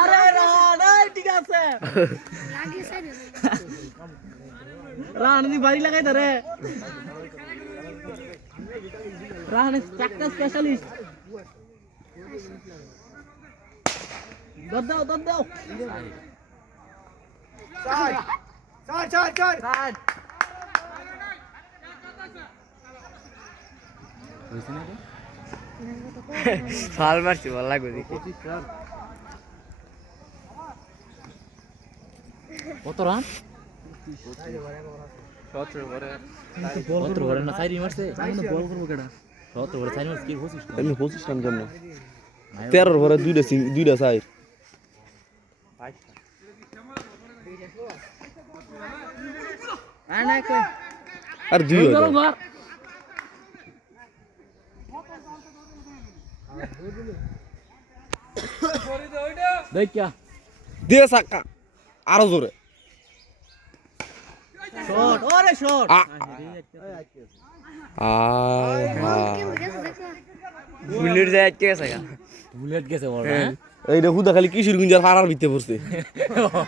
আরে রান ঠিক আছে। রান দি বাড়ি লাগাই ধরে রান চারটা স্পেশালিস্ট দর দাও দর দাও। Side side side side side ফাল মারছি ভালো লাগবে দেখি কত রান? সতেরো না মারছে। বল করব মারছে কি রান তেরোর দুইটা দুইটা সাইড আর দুই হয়ে যায়। ঘর দেখিয়া দিয়ে সাক্কা আরও জোরে। শট ওরে শট। আ- আয়। বুলেট যায় আটকে গেছে বুলেট গেছে বড় এইটা হুদা খালি কিশোর গুঞ্জার পাড়ার ভিতরে পড়ছে।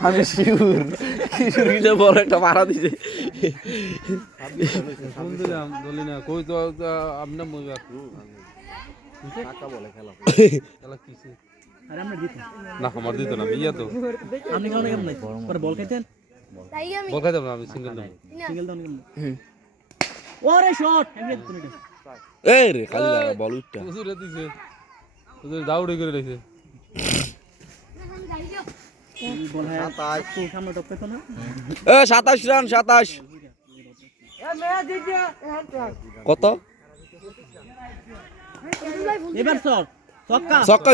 আমি শিউর। কিশোর বড় একটা পাড়া দিছে। ফোন দিলাম কই তো আপনি না আমার দিত না ইয়া তো। আপনি কেমন কেমন নাই পরে বল খাইতেন? বল খাইতাম না আমি সিঙ্গেল দাম সিঙ্গেল দাও কেমন ওরে শট এই রে খালি লাগা বল উঠটা। হুজুরে দিছে। হুজুর দাউড়ে করে রেখেছে। বল তো সামনে টপ পেতো না? এ সাতাশ রান সাতাশ। কত? এবার শট ছক্কা ছক্কা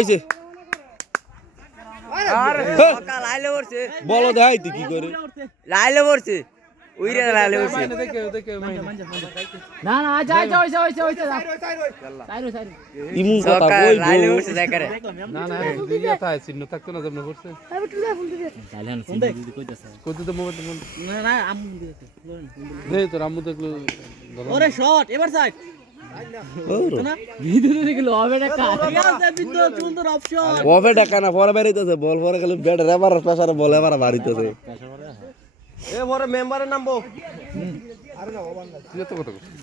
পড়ছে। বলো দেখাই তুই কি করে। লাইলে পড়ছে। উইরে লাইলে পড়ছে। দেখে দেখে না না আচ্ছা হইছে হইছে হইছে সাইরো সাইরো। কথা কই লাইলে পড়ছে দেখারে না না যদি ইয়া চিহ্ন থাকতো না যেমন করছে তাইলেন সিন দিদি কইতাছে। কত তো মোবাইল না না আম্মু দিতে। দে তোর আম্মু দেখল ওরে শট এবার সাইড। না বিদ্যুৎ দেখল হবে না কাজ ঠিক আছে বিদ্যুৎ সুন্দর অপশন ওভে ডাকা না পরে বেরিতেছে বল পরে খালি ব্যাট রেবার প্রেসার বল এবার বাড়িতেছে। এ বড় মেম্বারের নামবো তুই এত কথা করছিস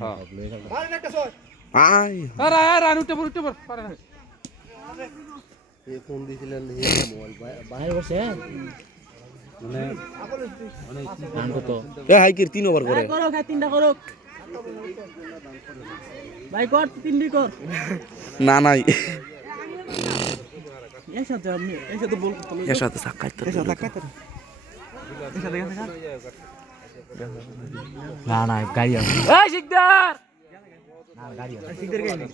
হ্যাঁ মারেন একটা শট আয়। আরে আরে আর উঠে পড় উঠে পড় পারে না বাইরে বসে? গান কত এ হাইকির তিন ওভার করে। তিনটা করো ভাই কর তিনটি কর। না নাই। এর সাথে আপনি এর সাথে বল এর সাথে সাক্ষাৎ এর সাথে গেছে না না গাড়ি এই শিকদার! না গাড়ি শিকদার গাড়ি